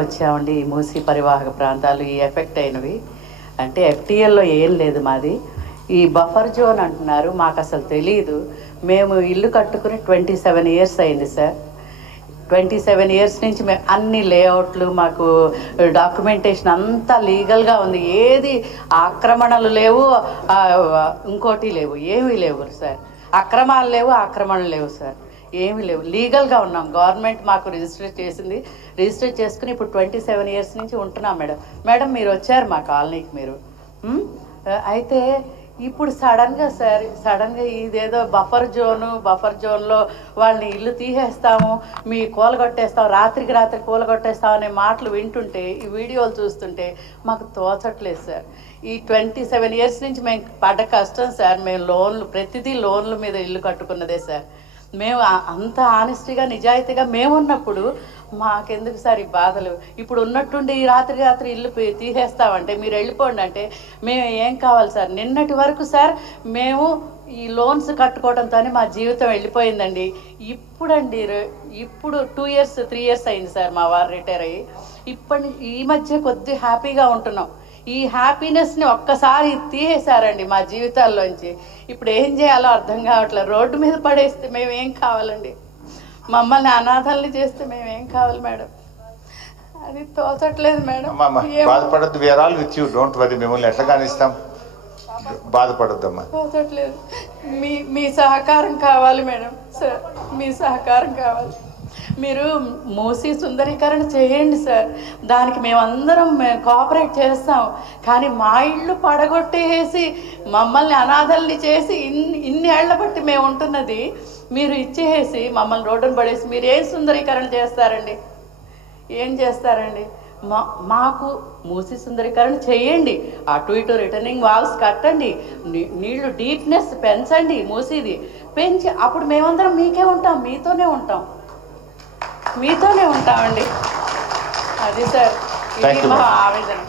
వచ్చామండి. ఈ మూసీ పరివాహక ప్రాంతాలు ఈ ఎఫెక్ట్ అయినవి అంటే ఎఫ్టీఎల్లో ఏం లేదు మాది. ఈ బఫర్ జోన్ అంటున్నారు, మాకు అసలు తెలియదు. మేము ఇల్లు కట్టుకుని 27 ఇయర్స్ అయింది సార్. 27 ఇయర్స్ నుంచి మేము అన్ని లేఅవుట్లు, మాకు డాక్యుమెంటేషన్ అంతా లీగల్గా ఉంది. ఏది ఆక్రమణలు లేవు, ఇంకోటి లేవు, ఏమీ లేవు సార్. అక్రమాలు లేవు, ఆక్రమణలు లేవు సార్, ఏమీ లేవు. లీగల్గా ఉన్నాం. గవర్నమెంట్ మాకు రిజిస్టర్ చేసుకుని ఇప్పుడు 27 ఇయర్స్ నుంచి ఉంటున్నాం మేడం. మేడం మీరు వచ్చారు మా కాలనీకి మీరు. అయితే ఇప్పుడు సడన్గా ఇదేదో బఫర్ జోన్లో వాళ్ళని ఇల్లు తీసేస్తాము, మీ కూలగొట్టేస్తాం, రాత్రికి కూలగొట్టేస్తాం అనే మాటలు వింటుంటే, ఈ వీడియోలు చూస్తుంటే మాకు తోచట్లేదు సార్. ఈ 27 ఇయర్స్ నుంచి మేము పడ్డ కష్టం సార్. మేము ప్రతిదీ లోన్ల మీద ఇల్లు కట్టుకున్నదే సార్. మేము అంత ఆనెస్టీగా నిజాయితీగా మేమున్నప్పుడు మాకెందుకు సార్ ఈ బాధలు? ఇప్పుడు ఉన్నట్టుండి ఈ రాత్రి ఇల్లు తీసేస్తామంటే మీరు వెళ్ళిపోండి అంటే మేము ఏం కావాలి సార్? నిన్నటి వరకు సార్ మేము ఈ లోన్స్ కట్టుకోవడంతోనే మా జీవితం వెళ్ళిపోయిందండి. ఇప్పుడు 2 ఇయర్స్ 3 ఇయర్స్ అయింది సార్ మా వారు రిటైర్ అయ్యి. ఈ మధ్య కొద్ది హ్యాపీగా ఉంటున్నాం. ఈ హ్యాపీనెస్ని ఒక్కసారి తీసేశారండి మా జీవితాల్లోంచి. ఇప్పుడు ఏం చేయాలో అర్థం కావట్లేదు. రోడ్డు మీద పడేస్తే మేమేం కావాలండి? మమ్మల్ని అనాథల్ని చేస్తే మేమేం కావాలి మేడం? అది తోచట్లేదు మేడం. బాధపడద్దు, we are all with you, don't worry. మిమ్మల్ని ఎట్లా కానిస్తాం, బాధపడద్దమ్మా. తోచట్లేదు. మీ సహకారం కావాలి మేడం. సార్ మీ సహకారం కావాలి. మీరు మూసీ సుందరీకరణ చేయండి సార్, దానికి మేమందరం కోఆపరేట్ చేస్తాం. కానీ మా ఇళ్ళు పడగొట్టేసి మమ్మల్ని అనాథల్ని చేసి ఇన్ని ఏళ్ల బట్టి మేము ఉంటున్నది మీరు ఇచ్చేసి మమ్మల్ని రోడ్డును పడేసి మీరు ఏం సుందరీకరణ చేస్తారండి? ఏం చేస్తారండి? మాకు మూసీ సుందరీకరణ చేయండి. అటు ఇటు రిటర్నింగ్ వాల్స్ కట్టండి, నీళ్లు డీప్నెస్ పెంచండి, మూసీది పెంచి అప్పుడు మేమందరం మీకే ఉంటాం, మీతోనే ఉంటామండి. అది సార్, ఇది మా ఆవేదన.